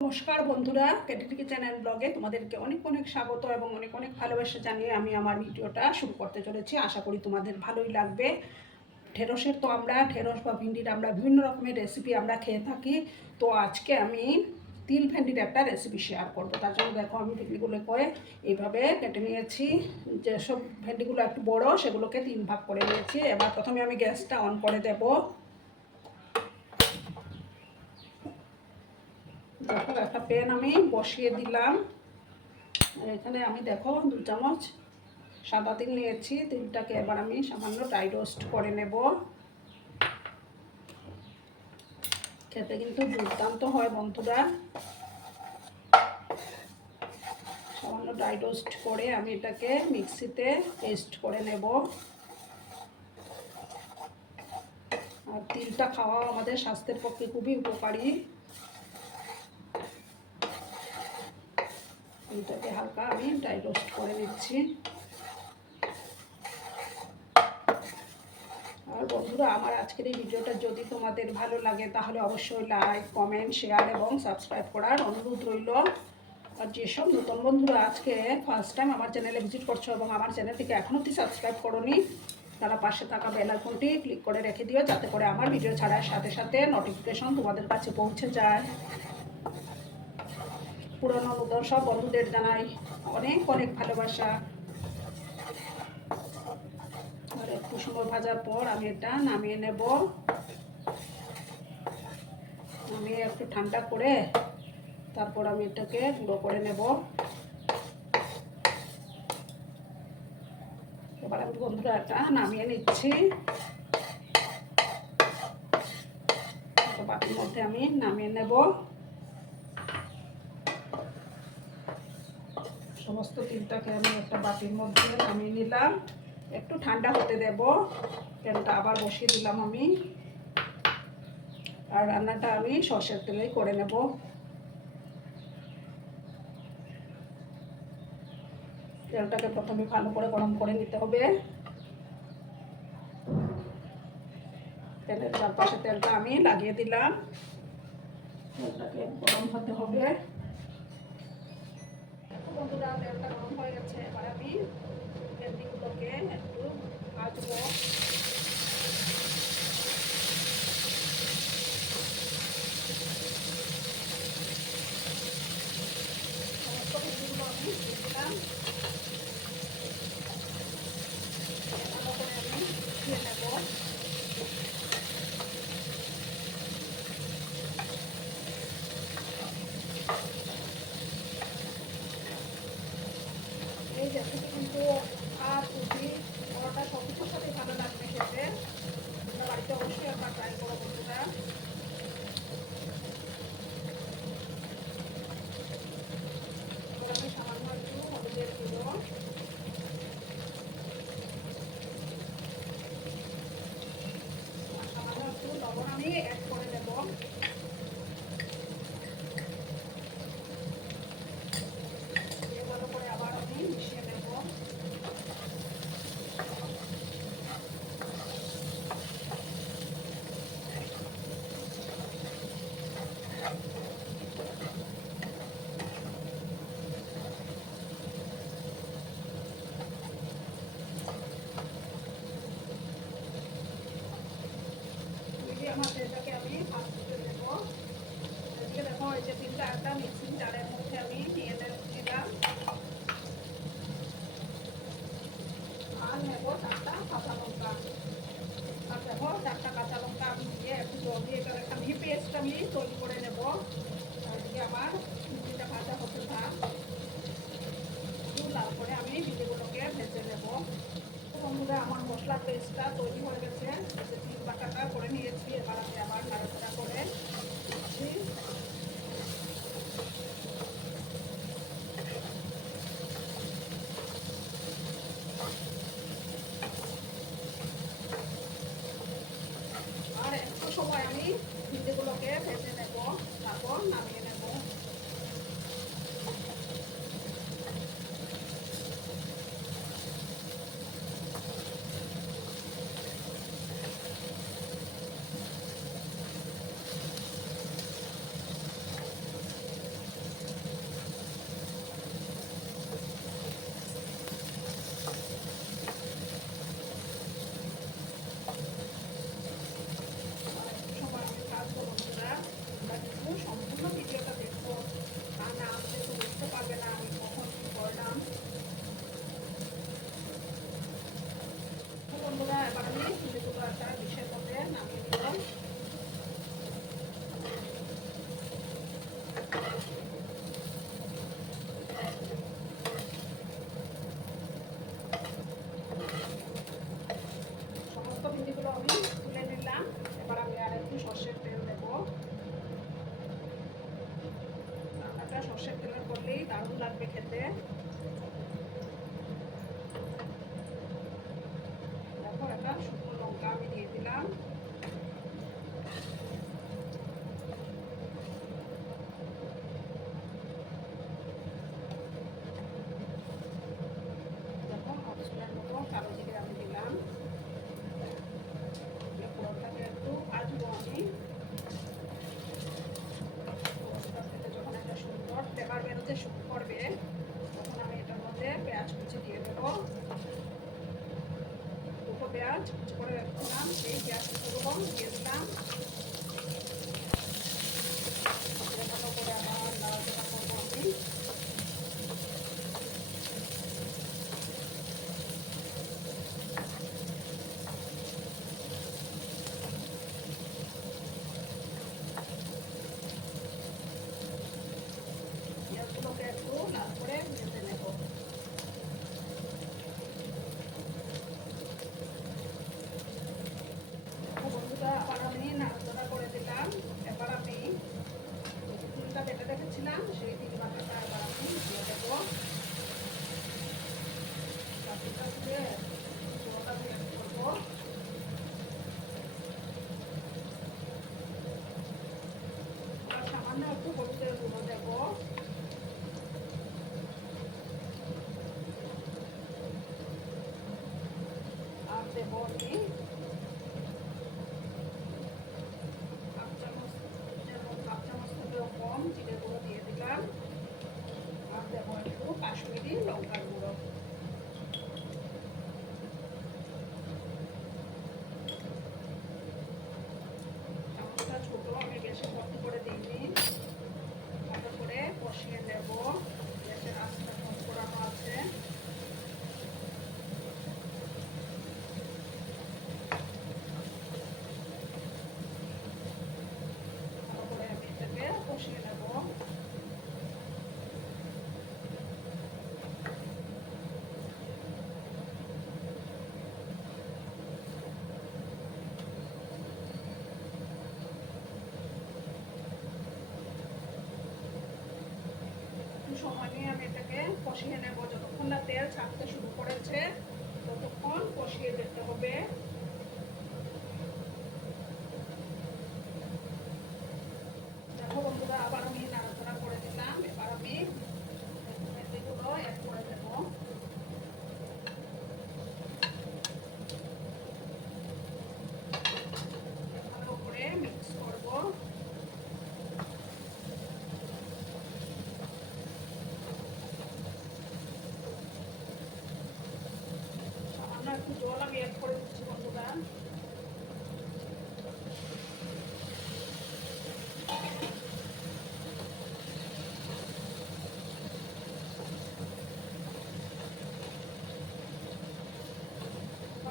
নমস্কার বন্ধুরা, ক্যাটিটিকি চ্যানেল ব্লগে তোমাদেরকে অনেক অনেক স্বাগত এবং অনেক অনেক ভালোবাসা জানিয়ে আমি আমার ভিডিওটা শুরু করতে চলেছি। আশা করি তোমাদের ভালোই লাগবে। ঢেঁড়সের তো আমরা ঢেঁড়স বা ভিন্ডির আমরা বিভিন্ন রকমের রেসিপি আমরা খেয়ে থাকি। তো আজকে আমি তিল ভেন্ডির একটা রেসিপি শেয়ার করবো। তার জন্য দেখো আমি ভেন্ডিগুলোকে এইভাবে কেটে নিয়েছি। যেসব ভেন্ডিগুলো একটু বড় সেগুলোকে 3 ভাগ করে নিয়েছি। এবার প্রথমে আমি গ্যাসটা অন করে দেবো। দেখো একটা প্যান আমি বসিয়ে দিলাম। এখানে আমি দেখো 2 চামচ সাদা তিল নিয়েছি। তিলটাকে এবার আমি সামান্য ড্রাই রোস্ট করে নেব। খেতে কিন্তু দুর্দান্ত হয় বন্ধুরা। সামান্য ড্রাই রোস্ট করে আমি এটাকে মিক্সিতে পেস্ট করে নেব। আর তিলটা খাওয়া আমাদের স্বাস্থ্যের পক্ষে খুবই উপকারী। তিলটাকে হালকা আমি ড্রাই রোস্ট করে নিচ্ছি। আর বন্ধুরা, আমার আজকের এই ভিডিওটা যদি তোমাদের ভালো লাগে তাহলে অবশ্যই লাইক, কমেন্ট, শেয়ার এবং সাবস্ক্রাইব করার অনুরোধ রইল। আর যেসব নতুন বন্ধুরা আজকে ফার্স্ট টাইম আমার চ্যানেলে ভিজিট করছো এবং আমার চ্যানেলটিকে এখনও অবধি সাবস্ক্রাইব করোনি, তারা পাশে থাকা বেল আইকনটি ক্লিক করে রেখে দিও, যাতে করে আমার ভিডিও ছাড়ার সাথে সাথে নোটিফিকেশন তোমাদের কাছে পৌঁছে যায়। পুরনো নতুন সব বন্ধুদের জানাই অনেক অনেক ভালোবাসা। আর একটু সময় ভাজার পর আমি এটা নামিয়ে নেব। নামিয়ে একটু ঠান্ডা করে তারপর আমি এটাকে গুঁড়ো করে নেব। এবার আমি বন্ধুরা এটা নামিয়ে নিচ্ছি। বাটির মধ্যে আমি নামিয়ে নেব। সমস্ত তিলটাকে আমি একটা বাটির মধ্যে নামিয়ে নিলাম। একটু ঠান্ডা হতে দেব। তেলটা আবার বসিয়ে দিলাম আমি। আর রান্নাটা আমি সরষের তেলেই করে নেব। তেলটাকে প্রথমে ভালো করে গরম করে নিতে হবে। তেলের চারপাশে তেলটা আমি লাগিয়ে দিলাম। তেলটাকে গরম হতে হবে। বন্ধুরা, তেলটা গরম হয়ে গেছে। এবার আমি ভেন্ডিগুলোকে একটু ভাজবো। সমস্ত ভেন্ডিগুলো আমি দিয়ে দিলাম। ভালো করে আমি মিশিয়ে নেব। এই রেসিপি কিন্তু ভাত, রুটি, পরোটা সব কিছুর সাথে ভালো লাগবে খেতে। তোমরা বাড়িতে অবশ্যই একবার ট্রাই করো বন্ধুরা। এবার আমি সামান্য একটু হলুদের গুঁড়ো, সামান্য একটু লবণ আমি অ্যাড করে দেব। দিয়ে ভালো করে আবার আমি মিশিয়ে নেব। আমার তেলটাকে আমি ভাজ করে দেব। এদিকে দেখো, এই যে তিনটা একটা মিক্সিং জারের মধ্যে আমি নিয়ে নিলাম। আর নেব 4টা কাঁচা লঙ্কা। আর দেখো 4টা কাঁচা লঙ্কা আমি দিয়ে একটু জল দিয়ে এটার একটা মিহি পেস্ট আমি তৈরি করে নেব। আর এদিকে আমার ভিন্ডিটা ভাজা হতে থাক। একটু লাল করে আমি ভিন্ডিগুলোকে ভেজে নেব। বন্ধুরা, আমার মশলার পেস্টটা তৈরি হয়ে গেছে। তিল বাটাটা করে নিয়েছি। এবার আমি আবার নাড়াচাড়া করে দিচ্ছি। আর একটু সময় আমি ভিন্ডিগুলোকে ভেজে নেব। সর্ষের তেলে করলেই দারুণ লাগবে খেতে। দেখো একটা শুকনো লঙ্কা আমি দিয়ে দিলাম। দেখো হাফ স্পুনের মতো কালো জিরে আমি দিলাম। ফোড়নটাকে একটু ভাজবো আমি। ফোড়নটা থেকে যখন একটা সুন্দর ফ্লেভার বেরোতে শুরু করবে তখন আমি এটার মধ্যে পেঁয়াজ কুচি দিয়ে দেবো। দুটো পেঁয়াজ কুচি করে রাখছিলাম, সেই পেঁয়াজ কুচিগুলো দিয়ে দিলাম। ভালো করে আবার নাড়াচাড়া করবো আমি। পেঁয়াজগুলোকে একটু লাল করে ভেজে নেব। বন্ধুরা আবার আমি নাড়াচাড়া করে দিলাম। এবার আমি তিলটা বেটে রেখেছিলাম, সেই তিল বাটাটা এবার আমি দিয়ে দেবো। তিলটা দিয়ে পুরোটা দিয়ে করবো। সামান্য একটু হলুদের গুঁড়ো দেবো। আর দেবো আমি হাফ চামচ থেকেও কম জিরে গুঁড়ো দিয়ে দিলাম। আর দেবো একটু কাশ্মীরি লঙ্কার গুঁড়ো। চামচটা ছোট, আমি বেশি ভর্তি করে দিইনি। ভালো করে কষিয়ে নেব। গ্যাসের আঁচটা কম করানো আছে। ভালো করে আমি এটাকে কষিয়ে নেব। সময় নিয়ে আমি এটাকে কষিয়ে নেব। যতক্ষণ না তেল ছাড়তে শুরু করেছে ততক্ষণ কষিয়ে যেতে হবে। দেখো বন্ধুরা আবার আমি নাড়াচাড়া করে দিলাম। এবার আমি মেথিগুলো অ্যাড করে দেবো। ভালো করে মিক্স করবো। সামান্য একটু জল আমি অ্যাড করে দিচ্ছি বন্ধুরা।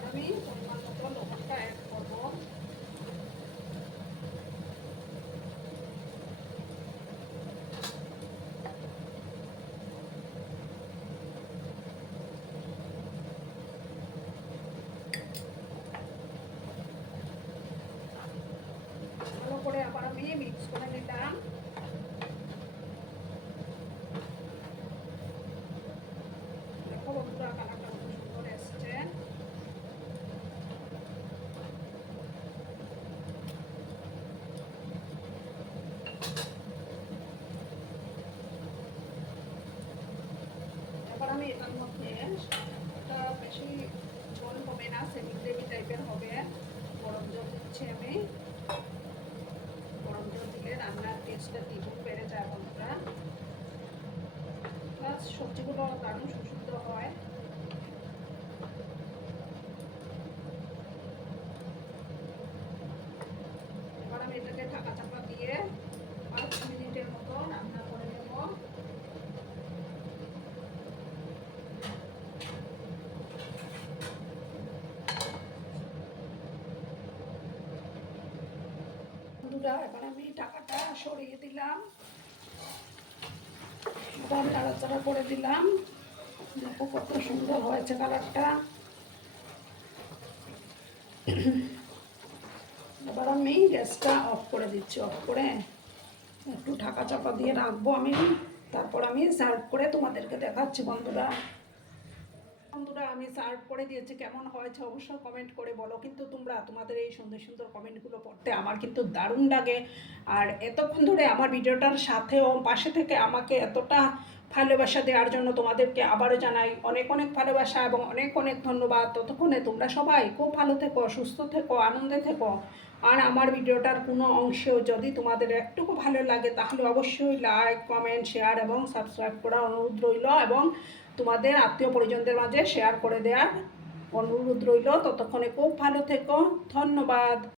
আমি পরিমাণ মতো লবণটা অ্যাড করবো। ভালো করে আবার আমি মিক্স করে নিলাম। দেখো বন্ধুরা কালারটা কত সুন্দর এসছে। এবার আমি এটার মধ্যে একটা বেশি ঝোল হবে না, সেমি গ্রেভি টাইপের হবে, গরম জল দিচ্ছি আমি। গরম জল দিলে রান্নার টেস্টটা দ্বিগুণ বেড়ে যায় বন্ধুরা। প্লাস সবজিগুলো দারুণ সুসুন্দর হয়। এবার আমি এটাকে ঢাকা চাপা দিয়ে 5 মিনিটের মতো রান্না করে নেব। বন্ধুরা এবার আমি ঢাকাটা সরিয়ে দিলাম। এবার নাড়াচাড়া করে দিলাম। দেখো কত সুন্দর হয়েছে কালারটা। এবার আমি গ্যাসটা অফ করে দিচ্ছি। অফ করে একটু ঢাকা চাপা দিয়ে রাখবো আমি তারপর আমি সার্ভ করে তোমাদেরকে দেখাচ্ছি বন্ধুরা। আমি সার্ভ করে দিয়েছি, কেমন হয়েছে অবশ্যই কমেন্ট করে বলো। কিন্তু তোমাদের এই সুন্দর সুন্দর কমেন্টগুলো পড়তে আমার কিন্তু দারুণ লাগে। আর এতক্ষণ ধরে আমার ভিডিওটার সাথে ও পাশে থেকে আমাকে এতটা ভালোবাসা দেওয়ার জন্য তোমাদেরকে আবারও জানাই অনেক অনেক ভালোবাসা এবং অনেক অনেক ধন্যবাদ। ততক্ষণে তোমরা সবাই খুব ভালো থেকো, সুস্থ থেকো, আনন্দে থেকো। আর আমার ভিডিওটার কোনো অংশেও যদি তোমাদের একটুকু ভালো লাগে তাহলে অবশ্যই লাইক, কমেন্ট, শেয়ার এবং সাবস্ক্রাইব করার অনুরোধ রইল, এবং তোমাদের আত্মীয় পরিজনদের মাঝে শেয়ার করে দেওয়ার অনুরোধ রইল। ততক্ষণে খুব ভালো থেকো, ধন্যবাদ।